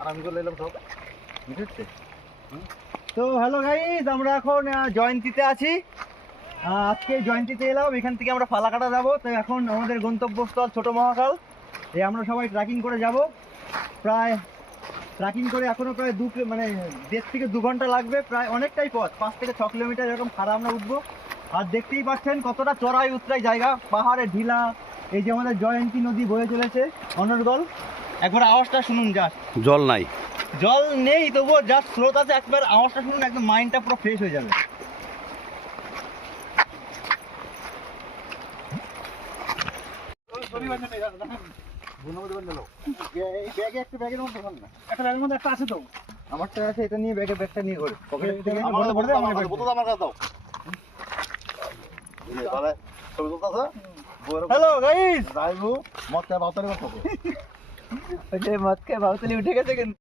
আর আমি করে নিলাম সব, বুঝতে। তো হ্যালো গাইস, আমরা এখন জয়ন্তীতে আছি। আজকে জয়ন্তীতে এলাম, এখান থেকে আমরা ফালাকাটা যাব। তো এখন আমাদের গন্তব্যস্থল ছোট মহাকাল। আমরা সবাই ট্রেকিং করে যাব। প্রায় ট্রেকিং করে এখনো প্রায় 1.5 থেকে 2 ঘন্টা লাগবে, প্রায় অনেকটাই পথ, 5 থেকে 6 কিলোমিটার এরকম খাড়া আমরা উঠবো। আর দেখতেই পাচ্ছেন কতটা চড়াই উতরাই জায়গা, পাহাড়ে ঢিলা। এই যে আমাদের জয়ন্তী নদী বয়ে চলেছে অনর্গল। একবার আওয়াজটা শুনুন, জাস্ট জল নাই, জল নেই তবুও জাস্ট স্রোত আছে। একবার আওয়াজটা শুনুন, একদম মাইন্ডটা পুরো ফ্রেশ হয়ে যাবে। ব্যাগের মধ্যে একটা আছে তো, আমারটা আছে, এটা নিয়ে ব্যাগটা নিয়ে ঘরে পকেট থেকে আমার কাছে দাও। তাহলে ছবি তুলতেছে। হ্যালো গাইস, যাইবো মত কে বাউতারি করতে। ওই যে মদ খেয়ে বাউতালি উঠে গেছে কিন্তু।